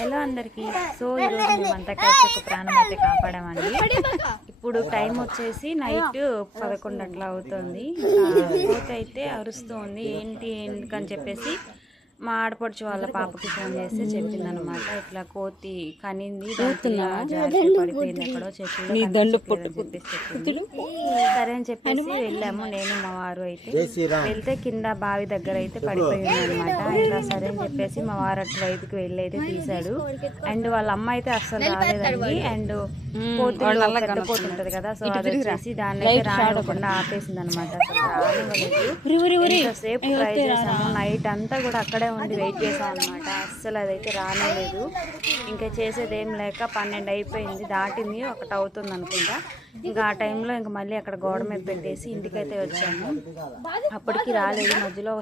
Hello అందరికి. So ఈరోజు మేమంతా కలిసి ఒక ప్రాణం అయితే కాపాడామండి. ఇప్పుడు టైం వచ్చేసి నైట్ 11 అట్లా అవుతుంది. కోతి అయితే అరుస్తుంది. ఏంటి ఎందుకని చెప్పేసి మా ఆడపడుచు వాళ్ళ పాపకి ఫోన్ చేస్తే చెప్పిందనమాట. ఇట్లా కోతి కనింది, పడిపోయింది ఎక్కడో చెట్టు. సరే అని చెప్పేసి వెళ్ళాము నేను మా వారు. అయితే వెళ్తే కింద బావి దగ్గర అయితే పడిపోయింది అనమాట. ఇంకా సరే అని చెప్పేసి మా వారు అటు వైపుకి వెళ్ళి అయితే తీశాడు. అండ్ వాళ్ళ అమ్మ అయితే అస్సలు రాలేదండి. అండ్ కోతి పెద్ద కోతి ఉంటది కదా, సో అది వచ్చేసి దాన్ని అయితే రానివ్వకుండా ఆపేసింది అనమాట. సేపు ట్రై చేసాము, నైట్ అంతా కూడా అక్కడే ఉండి వెయిట్ చేసాం అనమాట. అస్సలు అదైతే రానేలేదు. ఇంకా చేసేది ఏం లేక 12 అయిపోయింది, దాటింది, 1 అవుతుంది అనుకుంటా. ఇంకా ఆ టైంలో ఇంకా మళ్ళీ అక్కడ గోడ మీద పెట్టేసి ఇంటికైతే వచ్చాము. అప్పటికి రాలేదు. మధ్యలో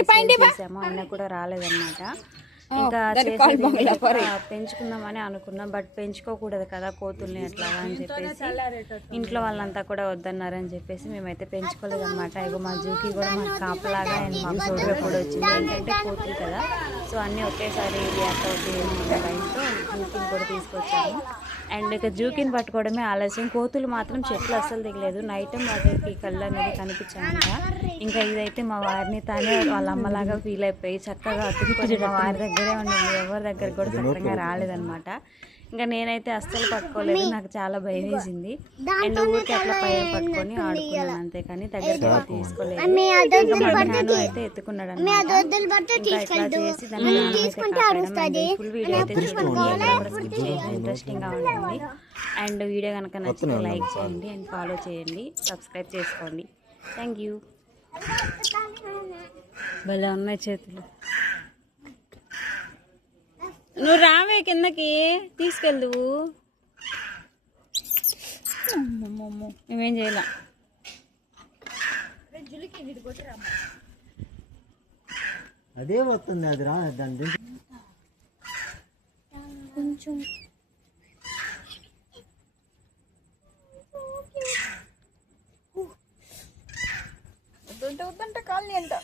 చేసాము, అయినా కూడా రాలేదన్నమాట. ఇంకా పెంచుకుందామని అనుకున్నాం, బట్ పెంచుకోకూడదు కదా కోతుల్ని అట్లాగా అని చెప్పేసి ఇంట్లో వాళ్ళంతా కూడా వద్దన్నారని చెప్పేసి మేమైతే పెంచుకోలేదన్నమాట. ఇగో మా జూకి కూడా మాకు కాపలాగా అండ్ మాకు తోడుగా కూడా వచ్చింది. ఏంటంటే కోతులు కదా, సో అన్నీ ఒకేసారి రియాక్ట్ అవుతాయి భయంతో జూకిని కూడా తీసుకొచ్చాము. అండ్ ఇక జూకిని పట్టుకోవడమే ఆలస్యం. కోతులు మాత్రం చెట్లు అస్సలు దిగలేదు. నైట్ వాటికి కళ్ళు అనేది కనిపించాయంట. ఇంకా ఇదైతే మా వారిని తానే వాళ్ళ అమ్మలాగా ఫీల్ అయిపోయి చక్కగా అతుక్కొని మా వారి దగ్గరే ఉండింది. ఎవరి దగ్గర కూడా చక్కగా రాలేదన్నమాట. ఇంకా నేనైతే అస్సలు పట్టుకోలేదు, నాకు చాలా భయం వేసింది. అండ్ ఊరికి అట్లా పైన పట్టుకొని ఆడుకున్నాను అంతే, కానీ దగ్గర తీసుకోలేదు. అయితే ఎత్తుకున్నాడు అనమాట. ఇట్లా చేసి దాన్ని ఫుల్ వీడియో అయితే చూడండి, ఇంట్రెస్టింగ్ గా ఉంటుంది. అండ్ వీడియో కనుక నచ్చితే లైక్ చేయండి అండ్ ఫాలో చేయండి, సబ్స్క్రైబ్ చేసుకోండి. Thank you. భలే ఉన్నాయి చేతులు. నువ్వు రావే కిందకి తీసుకెళ్దువు. మేమేం చేయాల. అదే వస్తుంది, అది రా దాని కొంచెం వద్దంటే కాలనీ అంట.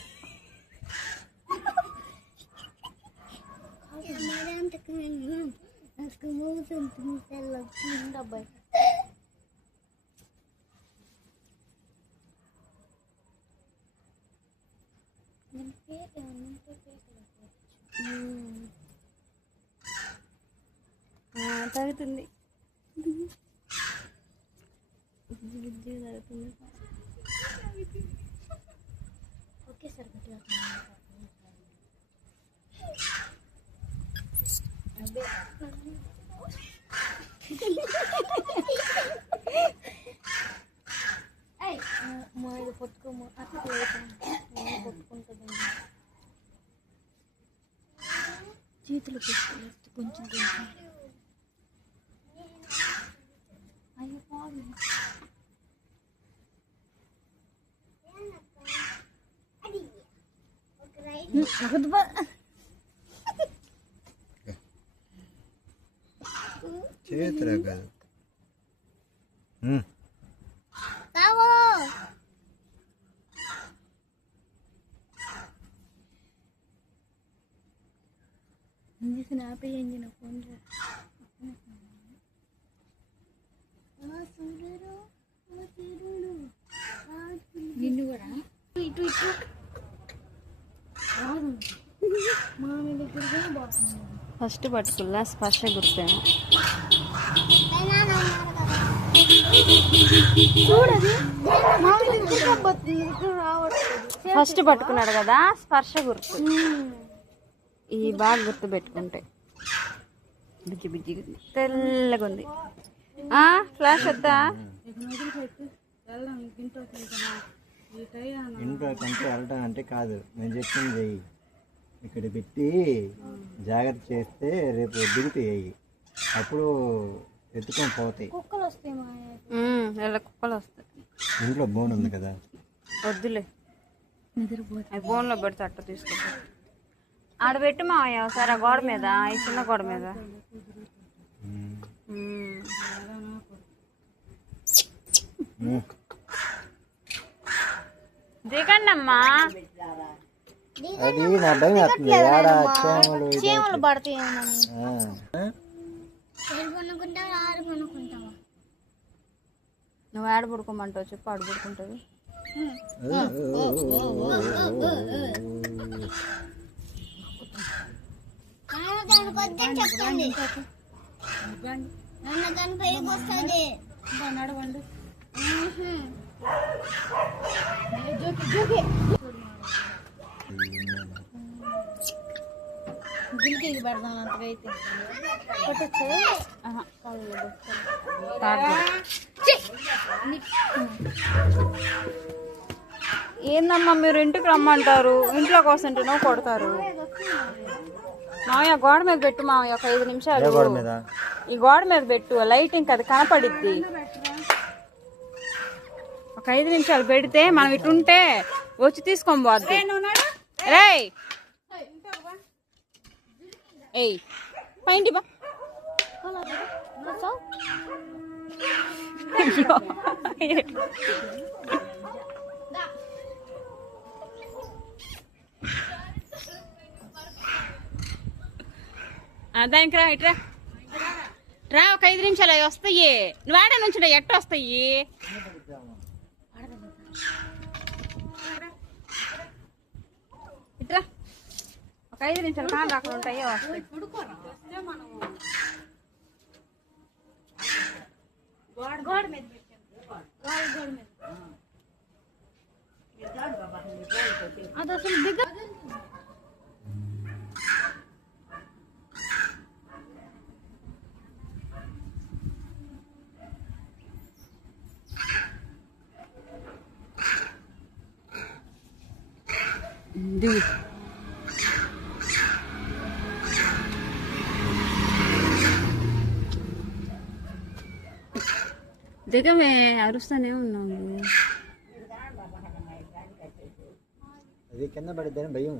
తగ్గుతుంది ఓకే సార్. పట్టుకోమా అట్లా పట్టుకుంటుంది. చేతులు పెట్టుకోలేదు కొంచెం కొంచెం. అయ్యో పాడు. చేతురా కాదు. ఆపేయండి నా ఫోన్. నిన్ను కూడా ఇటు ఇటు ఫస్ట్ పట్టుకుల్లా స్పర్శ గుర్తే. ఫస్ట్ పట్టుకున్నాడు కదా, స్పర్శ గుర్తు. ఈ బాగా గుర్తు పెట్టుకుంటే. బిజ్జి బిజ్జి తెల్లగా ఉంది. ఫ్లాష్ వద్దా? ఇంట్లో కంటే వెళ్ళటం అంటే కాదు, నేను చెప్పింది చెయ్యి. ఇక్కడ పెట్టి జాగ్రత్త చేస్తే రేపు దిగుతాయి, అప్పుడు ఎత్తుకొని పోతాయి. కుక్కలు వస్తాయి, కుక్కలు వస్తాయి. ఇంట్లో బోన్ ఉంది కదా, వద్దులే. నిద్రపోతాయి. బోన్లో పెడితే అట్ట తీసుకుంటా. ఆడబెట్టు మావయ్య ఒకసారి ఆ గోడ మీద, ఈ చిన్న గోడ మీద. దిగండి అమ్మా. అది నా భయం వస్తుంది ఏడ చీమలు పడతాయేమోనని. నువ్వు ఆడ పడుకోమంటావు చెప్పు, ఆడ పడుకుంటుంది. నడవండి. గిల్కి పెడదాం అంతకైతే కొట్టచ్చు. ఏందమ్మా మీరు ఇంటికి రమ్మంటారు, ఇంట్లోకి వస్తుంటేనో కొడతారు. మామయ్య గోడ మీద పెట్టు మామయ్య, ఒక 5 నిమిషాలు ఈ గోడ మీద పెట్టు, లైటింగ్ అది కనపడిద్ది. ఒక 5 నిమిషాలు పెడితే మనం ఇటుంటే వచ్చి తీసుకొని పోద్ది. రేయ్ ఏయ్ పైంటి బా. దానికి రా, ఇట్రా రా, ఒక 5 నిమిషాలు అవి వస్తాయి. నువ్వు ఆడ నుంచి ఎట్ట వస్తాయి? ఇట్రా, ఒక 5 నిమిషాలు కాదు అక్కడ ఉంటాయి వస్తాయి. అది అసలు దిగ. దిగమే, అరుస్తానే ఉన్నాము. అది కింద పడిద్దని భయం.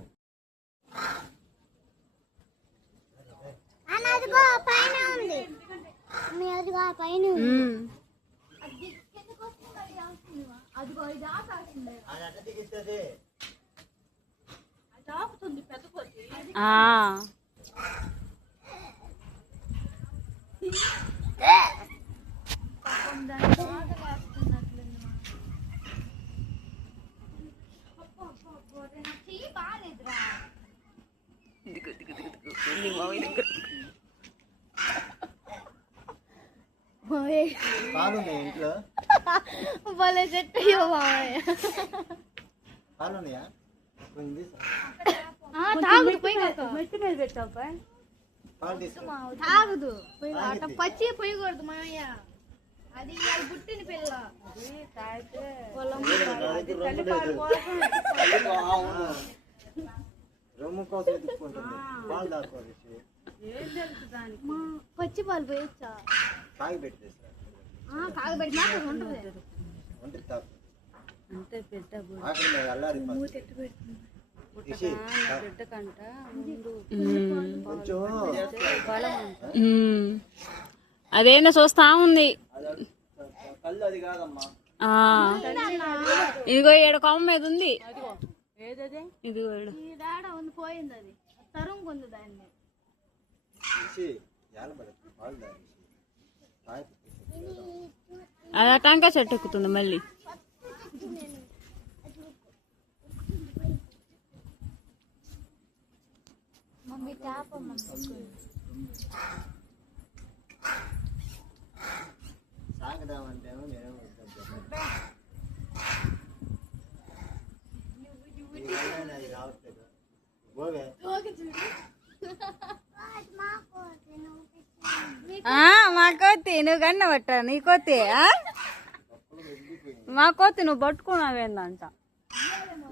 ఇంట్లో భలే సెట్ అయ్యో మామయ్య. పాలున్నాయా? తాగుదు పోయి మెట్టి మీద పెట్టావు తాగుదు అట్లా పచ్చి పోయకూడదు మామయ్య. అది పుట్టిన పిల్ల రొమ్ము కోసం ఎత్తుకుంటుంది. పాలు దాకోవాలి, పచ్చి పాలు పోయొచ్చా? కాగిపెట్టేసి కాగబెట్టినా ఉంటుంది. అంటే పెద్ద అదేనా చూస్తా ఉంది. ఇదిగో ఏడు కొమ్మ మీద ఉంది. ఇదిగో పోయింది, అది తరుముకుంది దాన్ని. అలా టంకా చెట్టు ఎక్కుతుంది మళ్ళీ. మమ్మీ సాగదామంటేమో నేను రావట్లేదు. మా కోతి నువ్వు కన్నా పట్టా, నీ కోతి మా కోతి నువ్వు పట్టుకున్నావేందంట.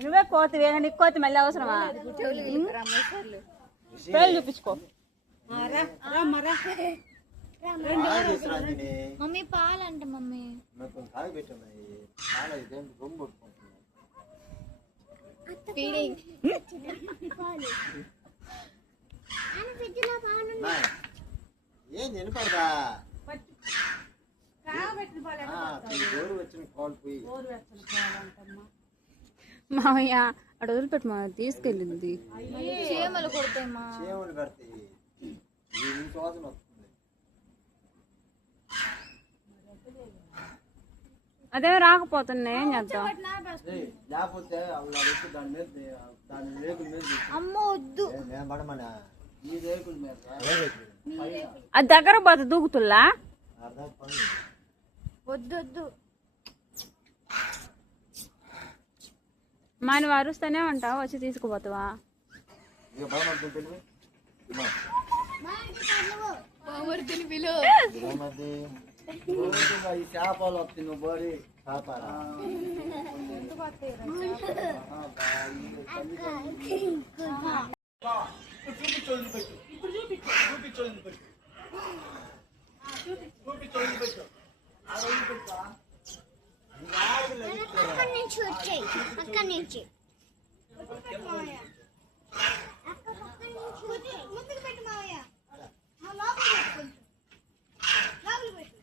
నువ్వే కోతి వేరే, నీకు కోతి మళ్ళీ అవసరమా? పేర్లు చూపించుకో. Mummy పాలంట mummy. ఏం వినపడదా? గోరు వచ్చిన పాలు పోయి మామయ్య అటు వదిలిపెట్టు మా తీసుకెళ్ళింది. చీమలు కొడతాయి మా. చేమలు పడతాయి, ఈ వాసన వస్తుంది. అదే రాకపోతున్నాయి ఏం చేద్దాం. లేకపోతే దాని మీద దాని రేకుల మీద అమ్మో వద్దు. నేను పడమనా ఈ రేకుల మీద అది దగ్గర పోతే దూకుతుల్లా. అర్థం పని వద్దు వద్దు. మా నువ్వు అరుస్తూనే ఉంటావు, వచ్చి తీసుకుపోతావా? ఇక పడమంటుంది తెలివి బామర్తిని పిలు. ఏమది ఈ చేపలు వస్తుంది నువ్వు బోడి చేపరా అక్కడి నుంచి వచ్చాయి, అక్కడి నుంచి. ముందుకు పెట్టు మావయ్య. లోపల పెట్టు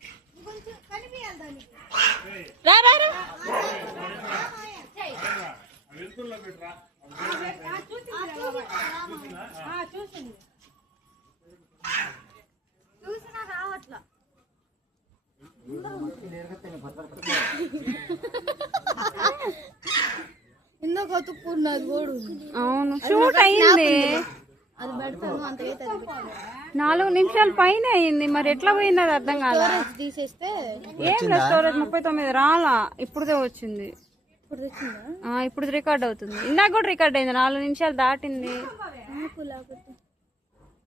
కొంచెం కనిపించాలి దానికి. రా రా రా. చూసినా రావట్లా. ఇందాక అతుక్కున్నది గోడు. అవును షూట్ అయింది. అది పెడతాను అంత 4 నిమిషాల పైన అయింది, మరి ఎట్లా పోయింది అది అర్థం కాదా. తీసేస్తే ఏం లేదు, స్టోరేజ్ 39 రాలా, ఇప్పుడుదే వచ్చింది. ఇప్పుడు తెచ్చిందా? ఇప్పుడు రికార్డ్ అవుతుంది. ఇందాక కూడా రికార్డ్ అయింది, 4 నిమిషాలు దాటింది. లేకపోతే